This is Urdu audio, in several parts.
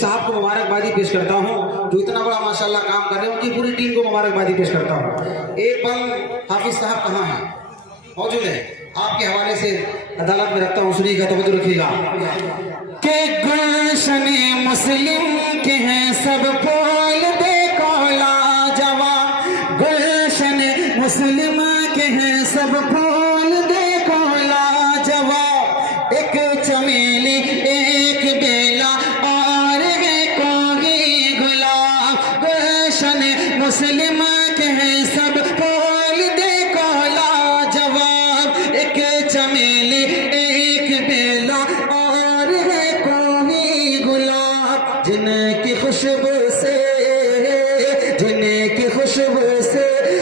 صاحب کو مبارکبادی پیش کرتا ہوں جو اتنا بڑا ماشاءاللہ کام کر رہے ہیں، ان کی پوری ٹیم کو مبارکبادی پیش کرتا ہوں۔ ایک پل حافظ صاحب کہاں ہیں؟ موجود ہیں، آپ کے حوالے سے عدالت میں رکھتا ہوں، سنیے گا، توجہ رکھیے گا کہ گلشن مسلم کے ہیں سب پھول دیکھو لاجواب، گلشن مسلم کے ہیں سب پھول دیکھو لاجواب، ایک چمیلی ایک بیلا اور ایک کوئی گلاب، گلشن مسلم کے ہیں سب پھول دیکھو لاجواب، ایک چمیلی ایک بیلا اور ایک کوئی گلاب، جن کی خوشبو سے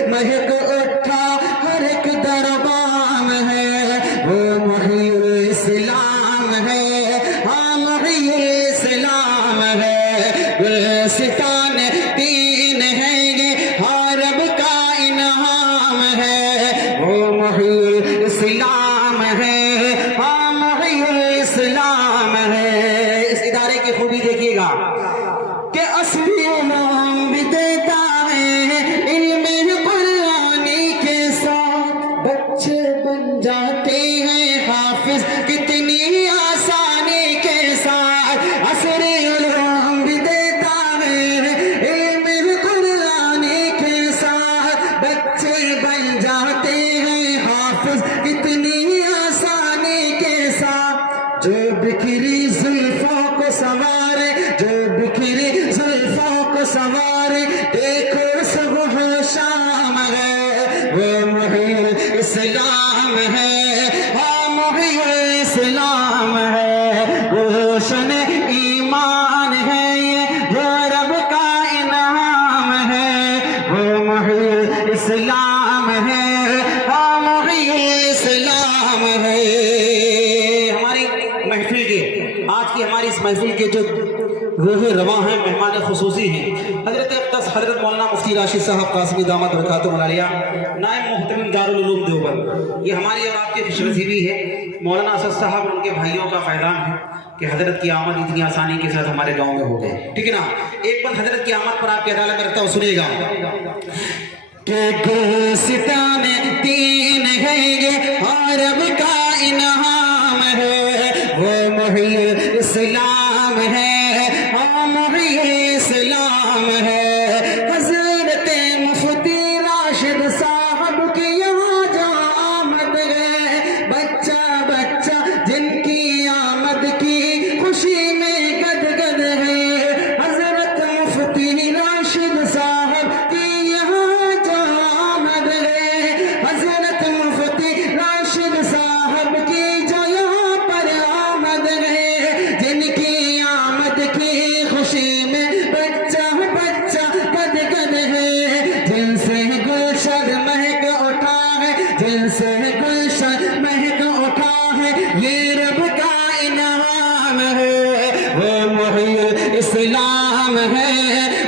مہک اٹھا ہر ایک دربام ہے، وہ محی الاسلام ہے، ہاں محی الاسلام ہے، گلستان دین ہے یہ ہر رب کا انعام ہے، وہ محی الاسلام ہے، ہاں محی الاسلام ہے۔ اس ادارے کی خوبی دیکھیے گا کہ اصلی علوم بھی دیتا ہے، علم قرآنی کے ساتھ بچے بن جاتے ہیں حافظ کتنی آسانی کے ساتھ، اصلی علوم بھی دیتا ہے، علم قرآنی کے ساتھ بچے بن جاتے ہیں حافظ کتنی آسانی کے ساتھ، جو بکھری زلفوں کو سنوارے، جو بکھری زلفوں کو سنوارے، دیکھو صبح و شام ہے، وہ محی الاسلام ہے، ہاں محی الاسلام ہے، روشن ایمان ہے یہ جو رب کا انعام ہے، وہ محی الاسلام ہے، ہاں محی الاسلام ہے۔ ہماری محفل کے آج کی ہماری اس محفل کے جو روح رواں ہیں، مہمان خصوصی ہیں، حضرت اقدس حضرت مولانا مفتی راشد صاحب قاسمی دامت برکاتہ العالیہ، نائب محتمم دارالعلوم دیوبند، یہ ہماری اور آپ کی خوش نصیبی ہے۔ مولانا اسد صاحب اور ان کے بھائیوں کا فیضان ہے کہ حضرت کی آمد اتنی آسانی کے ساتھ ہمارے گاؤں میں ہو گئے، ٹھیک ہے نا۔ ایک بار حضرت کی آمد پر آپ کی عدالت میں رکھتا ہوں، سنیے گا کہ گلستان دین ہے یہ عرب کا انعام ہے، وہ محی الاسلام ہے، ہاں محی الاسلام ہے، حضرت مفتی راشد صاحب کی یہاں جو آمد ہے، بچہ بچہ جن کی آمد کی خوشی میں گد گد ہے، حضرت مفتی راشد صاحب کی یہاں جو آمد ہے، حضرت مفتی راشد صاحب کی جو یہاں پر آمد ہے، جن کی آمد کی خوشی میں بچہ بچہ گد گد ہے، جن سے گلشن مہک اٹھا ہے، جن سے گلشن مہک اٹھا ہے، یہ رب کا انعام ہے، وہ محی الاسلام ہے،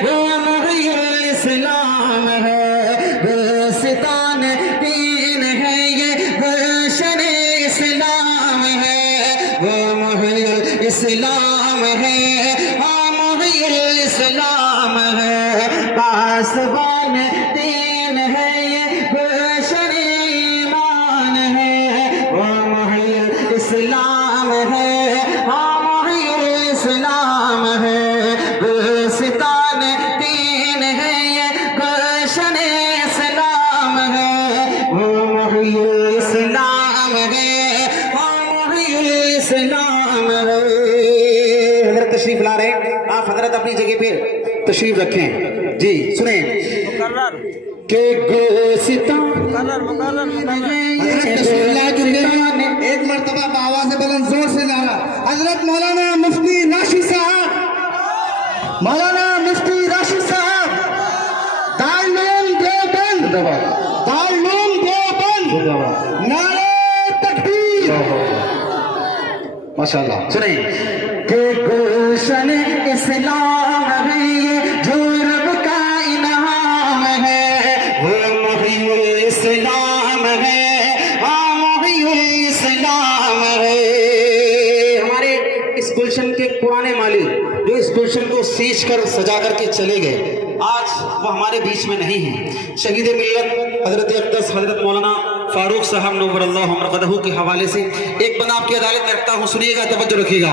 وہ محی الاسلام ہے، گلستان دین ہے یہ گلشن اسلام ہے، وہ محی الاسلام ہے، ہاں محی الاسلام ہے، پاسبان دین ہے یہ گلشن ایمان ہے، وہ محی الاسلام ہے، ہاں محی الاسلام ہے، گلستان دین ہے یہ گلشن اسلام ہے، وہ محی الاسلام ہے، ہاں محی الاسلام ہے۔ حضرت تشریف لا رہے ہیں، آپ حضرت اپنی جگہ پہ تشریف رکھیں، جی سنیں کہ گلستان ایک مرتبہ بآواز بلند زور سے نعرہ، حضرت مولانا مفتی راشد صاحب، مولانا مفتی راشد صاحب، دارالعلوم دیوبند، دارالعلوم دیوبند، نعرہ تکبیر، ماشاءاللہ، سنیں کہ گلشن اسلام ہے یہ جو رب کا انعام ہے، وہ محی الاسلام ہے، ہاں محی الاسلام ہے۔ ہمارے اس گلشن کے پرانے مالی جو اس گلشن کھینچ کر سجا کر کے چلے گئے، آج وہ ہمارے بیچ میں نہیں ہیں۔ شہید ملت حضرت اقدس حضرت مولانا فاروق صاحب نور اللہ مرقدہ کے حوالے سے ایک بند آپ کی عدالت میں رکھتا ہوں، سنیے گا، توجہ رکھیے گا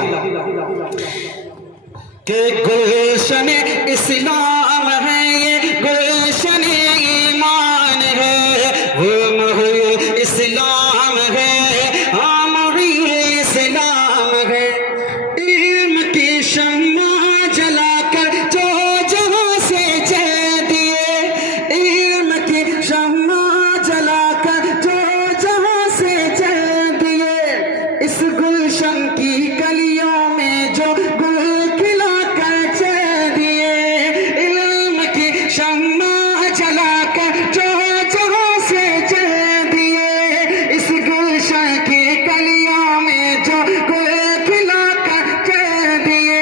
کہ گلشن اسلام ہے یہ گلشن ایمان ہے، وہ محی اسلام ہے، ہاں محی اسلام ہے۔ علم کی شمع جلا کر جو جہاں سے چہ دیے، علم کی شمع جلا کر جو جہاں سے چہ دیے، اس گلشن کی کلیوں میں جو گل کھلا کر چہ دیے، علم کی شمع جلا کر جو جہاں سے چہ دیے، اس گلشن کی کلیوں میں جو گل کھلا کر چہ دیے،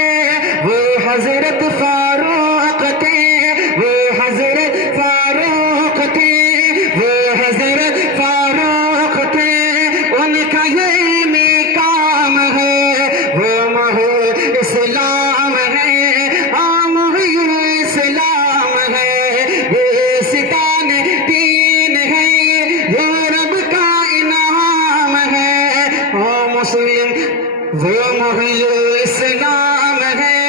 وہ حضرت فاروق تھے، وہ حضرت فاروق تھے، وہ حضرت فاروق تھے، ان کا یہی میں کام ہے، وہ محی اسلام ہے، ہاں محی اسلام ہے، یہ ستان دین ہے، یہ رب کا انعام ہے، ہاں مسلم وہ محی اسلام ہے،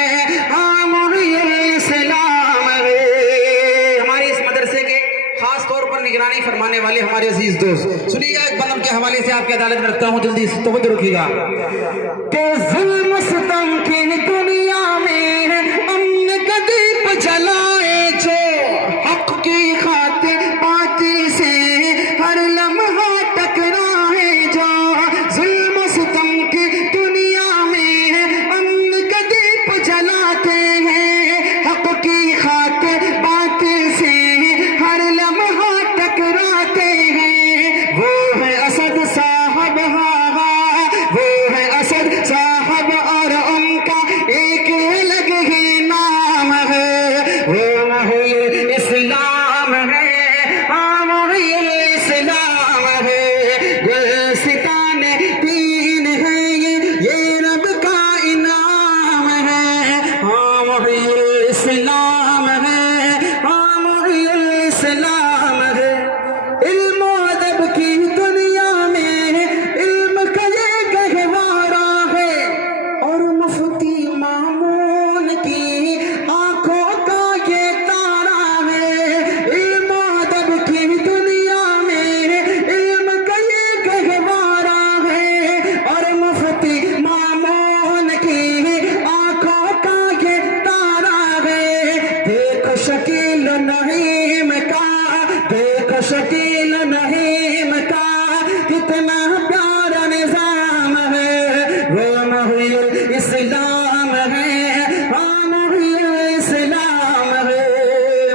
ہاں محی اسلام ہے۔ ہمارے اس مدرسے کے خاص طور پر نگرانی فرمانے والے ہمارے عزیز دوست، سنیے گا، ایک بندم کے حوالے سے آپ کی عدالت میں رکھتا ہوں، جلدی سے توجہ رکھیے گا کہ ظلم ستم کی دنیا میں امن کا دیپ جلائے جو، حق کی خاطر باطل سے ہر لمحہ ٹکرائے جو، ظلم ستم کی دنیا میں امن کا دیپ جلاتے ہیں، حق کی خاطر باطل سے ہر لمحہ ٹکراتے ہیں، وہ ہے اسد صاحب، وہ ہے اسد صاحب، اور ان کا ایک الگ ہی نام ہے، وہ محی اسلام ہے، ہاں محی اسلام ہے، گلستان دین ہے، یہ رب کا انعام ہے، ہاں محی اسلام ہے، ہاں محی اسلام ہے۔ علم و ادب کی دنیا میں علم کا یہ گہوارہ ہے، اور مفتی مامون کی آنکھوں کا یہ تارا ہے، علم و ادب کی دنیا میں علم کا یہ گہوارہ ہے، اور مفتی مامون کی آنکھوں کا یہ تارا ہے، دیکھ شکیل نعیم کا، دیکھ شکیل نعیم کا کتنا پیارا نظام ہے، وہ محی اسلام ہے، ہاں محی اسلام ہے۔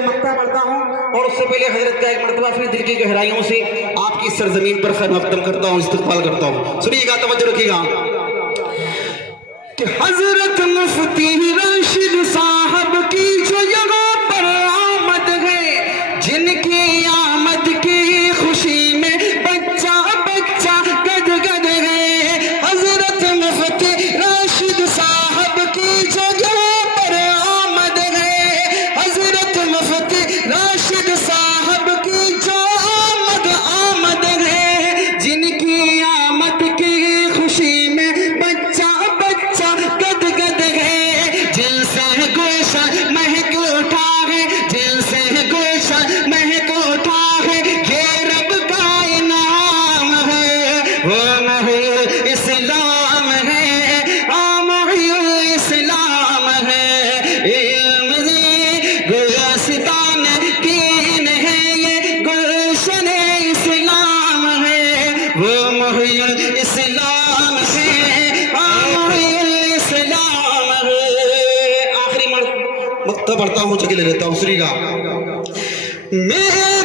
مکہ پڑھتا ہوں، اور اس سے پہلے حضرت کا ایک مرتبہ اپنی دل کی گہرائیوں سے آپ کی سرزمین پر خیر مقدم کرتا ہوں، استقبال کرتا ہوں، سنیے گا، توجہ رکھیے گا کہ حضرت مفتی راشد صاحب کی جو یہاں پر آمد ہے، جن کی آمد کی خوشی میں بچہ بچہ گد گد ہے، حضرت مفتی راشد صاحب کی جو یہاں پر آمد ہے، حضرت مفتی راشد صاحب کی جو آمد ہے، جن کی آمد کی خوشی میں بچہ بچہ گد گد ہے، جن سے گلشن مہک اٹھا ہے، جن سے گلشن مہک اٹھا ہے، یہ رب کا انعام ہے، وہ محی اسلام ہے، ہاں محی اسلام ہے، علم گلستان دین ہے، یہ گلشن اسلام ہے، وہ محی اسلام ہے، ہاں محی اسلام ہے۔ آخری مرتبہ پڑھتا ہوں، جگہ لے لیتا ہوں، سنیے گا، میرے